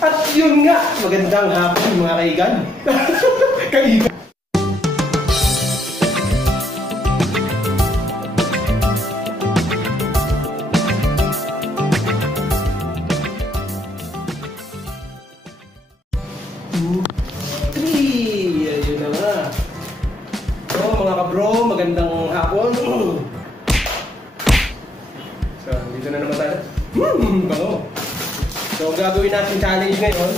At yun nga, magandang hapon mga kaigan. Kaigan. Ayun na nga. So mga kabro, magandang hapon. So, dito na naman tayo. Bango. So, gagawin natin challenge ngayon.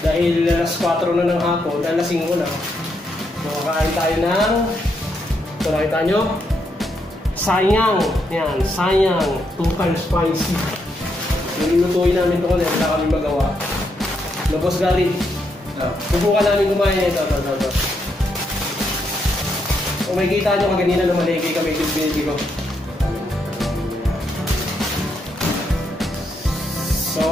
Dahil alas 4 na ng hapon, alas 5 na. So, kakain tayo ng... Ito nakita nyo? Sayang. Yan, sayang. Tukal spicy. Nililutuin namin ito kanina. Wala kami magawa. Lobos galit. Subukan namin kumain ito. Kung may kita nyo kaganina na malengke kami yung binili ko. So,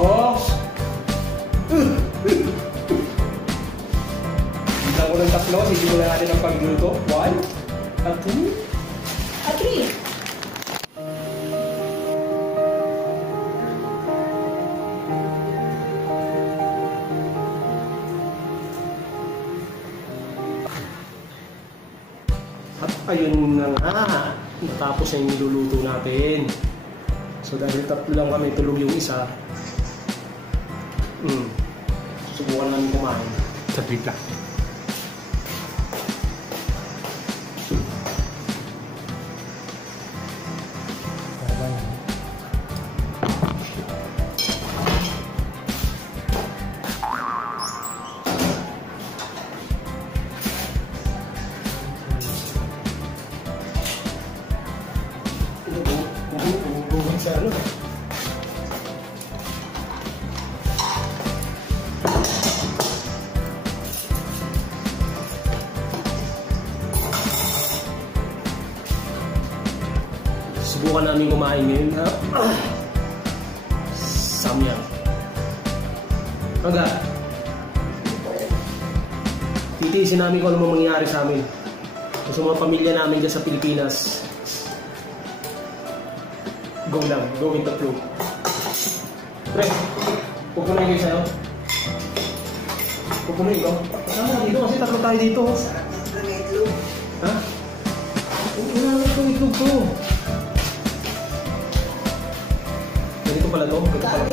bilang ko ng tatlo, sisimulan natin ang pagluto. 1, 2, 3. At ayun na nga, natapos na yung niluluto natin. So dahil tatlo lang kami, tulog yung isa. Subukan namin kumain. Sabik lang. Subukan namin kumain ngayon na samyang. Hanggang titiisin namin kung ano mangyayari sa amin. Sa mga pamilya namin dyan sa Pilipinas, go lang, go with the flow. Pre, pupunuin kayo sa'yo. Pupunuin ko. Kasama dito kasi tatlo tayo dito. Ha? Unahan ko itlog ko. Ganito pala to? Ganito pala.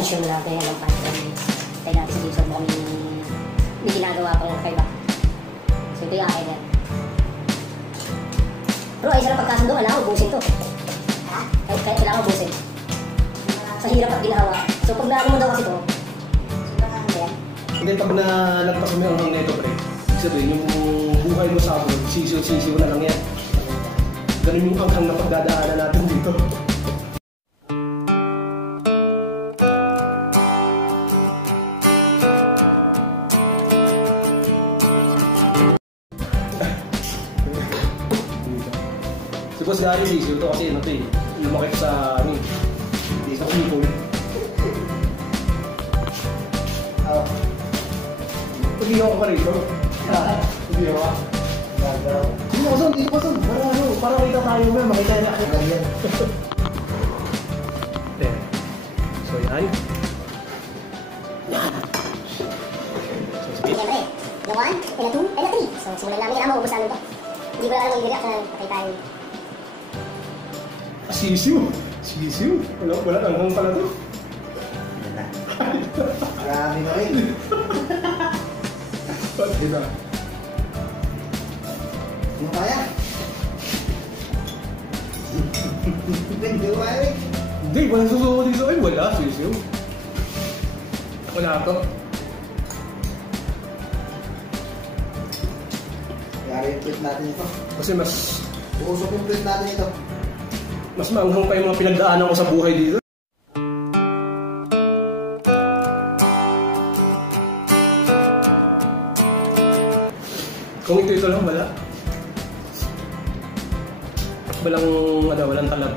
Issue natin yan ang pattern. Kaya natin sa dito mo kami may ginagawa pang kaiba. So ito yung akin yan. Bro, ay sarap pagkasundo, kailangan ubusin to. Ha? Kailangan ubusin. Sa hirap at ginawa. So pag naano mo daw kasi to, ayan. Hindi, pag nalagpas mo yung hanggang nito, pre, sabihin yung buhay mo sa abroad, sisiw na lang yan. Ganun yung hanggang na pagdadaanan natin dito. Suppose dahil sisiw ito kasi ano ito eh, lumakit sa ano eh, hindi sa people. Hindi ako pa rito. Hindi ako. Hindi ko son, hindi ko son. Para makita tayo mo, makita na ako. So yan. Siyempre, yung 1, yung 2, yung 3. So simulan namin, kailangan maubos namin ito. Hindi ko na alam mag-direct na patay tayo. Sisiw. Wala tanghang pala to. Marami na rin. Diba? Ano kaya? Pwede ba rin? Hindi, walang susuko dito. Ay, wala. Sisiyo. Wala to. Kaya yung plate natin ito. Kasi mas... Uusok yung plate natin ito. Mas maanghang pa yung mga pinagdaanan ko sa buhay dito. Kung ito lang, wala. Walang talab.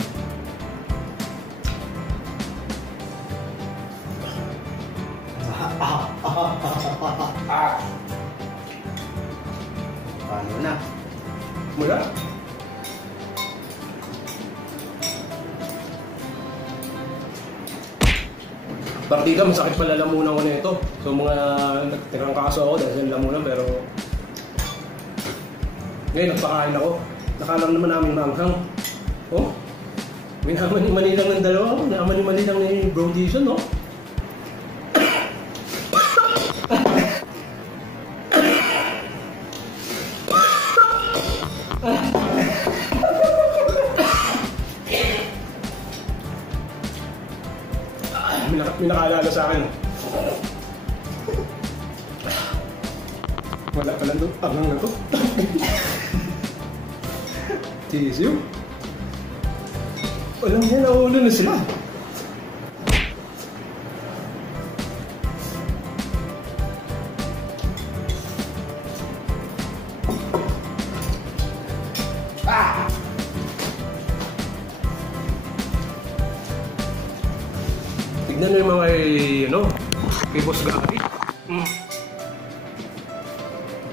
Paano na? Wala. Partida, masakit pala lamunan ko na ito. So mga nagtirang kaso ako dahil sa lamunan, pero ngayon nagpakain ako. Nakalang naman namin maanghang. Oh, may naman lang ng dalawa. Naman lang ni Bro Jason, no? May nakaalala sa akin. Wala pala ito. Angang na ito. Tissue. Alam niya, nauulo na sila. Tignan nyo yung mga kay Boss Gary.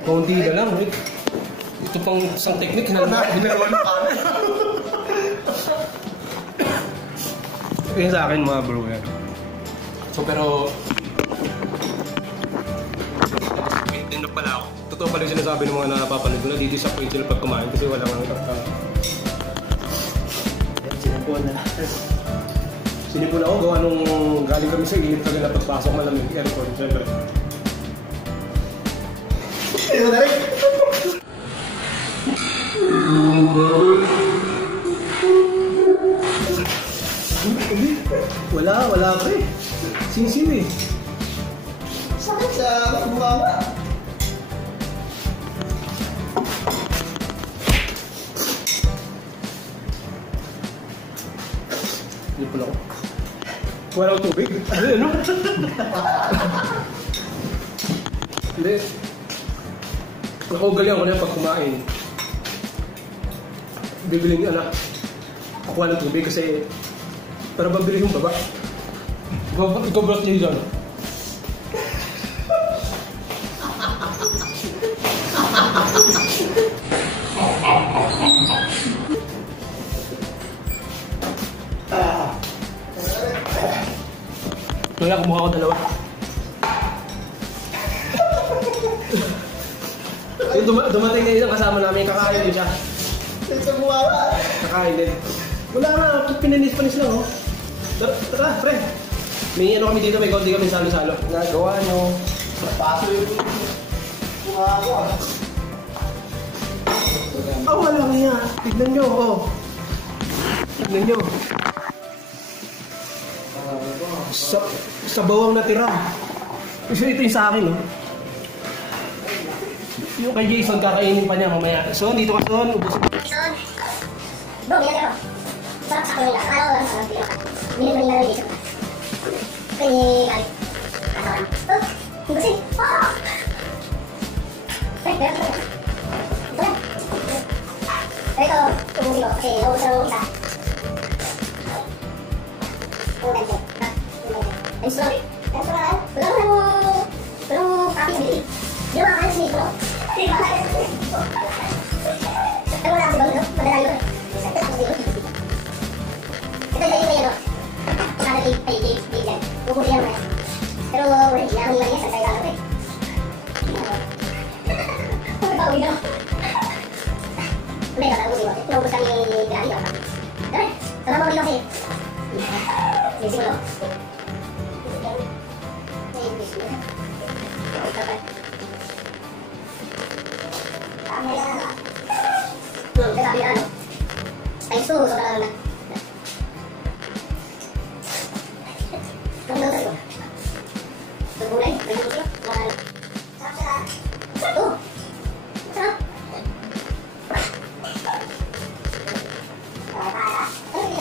Kaunti na lang. Ito pang isang technique na ginawa ng kanan. Yan sa akin mga bro yan. So pero din na pala ako. Totoo pala yung sinasabi ng mga napapanood na di-disappoint sila pag kumain kasi walang Sinipon na natin. Sinipon ako gawa nung galing kami sa init kami na pagpasok malamig. Aircon, syempre. Ito na rin. Wala pre. Sing-sing eh. Sakit sa bumama. Hindi pala ako. Walang tubig. Ano? Hindi. Nakaugaling ako na pag kumain. Bibiling ako ng tubig kasi para mabili yung baba. Ikaw bro Jason. Kaya kumuha ko dalawa. Dumating na isang kasama namin, kakain din siya. Ito bumama. Kakain din. Wala nga, pinanis-panis lang oh. Tara, pre. May kami dito, may konti kami salo-salo. Nagawa nyo. Paso yung bumama. Wala nga. Tignan nyo, oh. Tignan nyo. Sa bawang natira. Kasi ito yung sa akin, oh. Yung kay Jason, kakainin pa niya mamaya. Son, dito ka, Son. Ubusin mo. Jason! Bro, binagay ako. Sarap sa kanila. Akala ko lang sa kanila. Binagay na rin Jason. Kaya galit. Kasawa. Oh! Hugasin! Oh! Ay, meron ka. Ito lang. Ito, ubusin ko. Kasi naubos na yung isa. Oh, ganito. Ay, sorry. Ay, sorry. Wala mo copy na bilhin. Di ba makakalas nito? Di ba makakalas nito? Ay, wala kasi bang, no? Madalali ko. Ito yung ano. Sana ay yan. Ubusin yan. Pero, wala. Hinahon lang yan. Sa tayo lang. Pagpauwi na. Hindi, wala. Ubusin ko. Naubos kami grabe. Dali. Sama mo rin kasi. Busy mo, no? Times 2, so talaga na.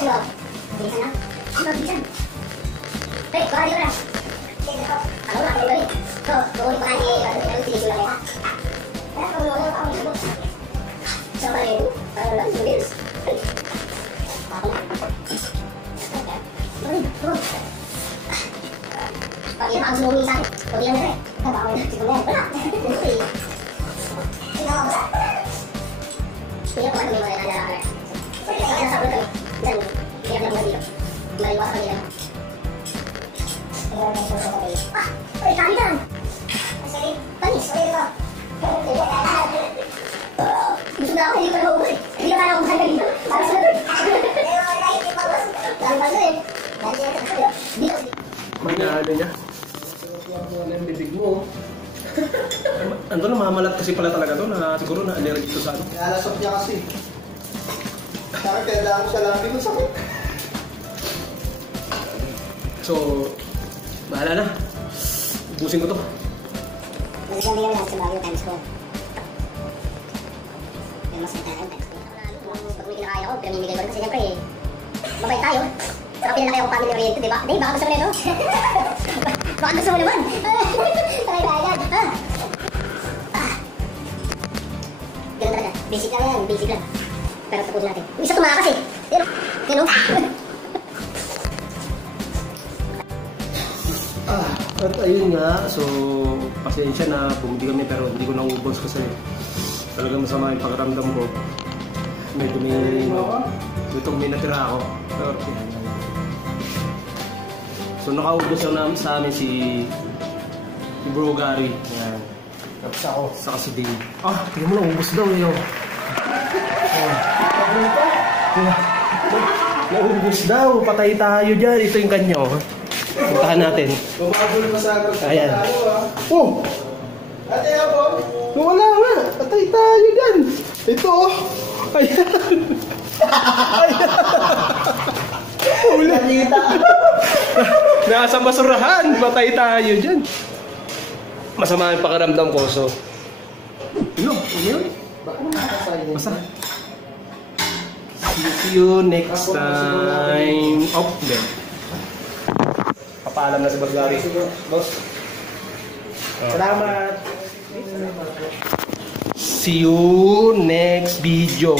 daw. Bilisan lang. Ano, bilisan? Hey, baka dito na. Ano na, ano rin. So, tuloy pa kayo eh. Tilis lang eh. Kaya, kung ano ako yung so, kayo, parang lang, yung bills. Ako na. Okay. Pag ilang ako sumumi sa akin, pag ilang na rin. Baka ako yung siguro na. Wala. Kaya kung ano may mga nalala. Kaya nasa ulo kami. Diyan, kaya lang dito. Maliwas kami lang. Ah! Uy, kami dyan! Panis! Gusto na ako, hindi ko na maubos eh. Hindi ko na ako mahal dito. Para sa natin. Lalo ba eh? Manalo niya. Ano yung bibig mo? Ano na, mamalat kasi pala talaga to na siguro na allergic to sa ano. Nalasap niya kasi. Saka kailangan siya lang dito sakit. So, bahala na. Ubusin ko to. Masasang bigyan lang sa Mario times ko. Yung mas nagtahan times ko. Pag may kinakain ako, pinamimigay ko rin kasi siyempre eh. Mabait tayo. Saka pinalaki ako family oriented, di ba? Hindi, baka gusto mo na no? Baka gusto mo naman. Sakay tayo yan. Ganun talaga. Basic lang yan, basic lang. Pero tapusin natin. Yung isa tumakas eh. Yan o. At ayun nga, so pasensya na, bumili kami pero hindi ko naubos kasi talagang masama yung pakiramdam ko. Medyo may natira ako. Pero, so nakaubos na sa amin si Bro Gary. Yan. Tapos ako. Saka si Dave. Ah, tingnan mo na, ubos daw eh. Naubos daw, patay tayo dyan. Ito yung kanya oh. Puntahan natin. Bumabol pa sa agad. Ayan. Oh! Ate ako. Wala nga! Patay tayo dyan! Ito oh! Ayan! Ayan! Nakita. Nasa basurahan! Patay tayo dyan! Masama yung pakiramdam ko so... Ano? Ano yun? Baka naman nakasayang. Basta. See you next time. Oh, then. Papaalam na si Boss Gary. Boss. Salamat. See you next video.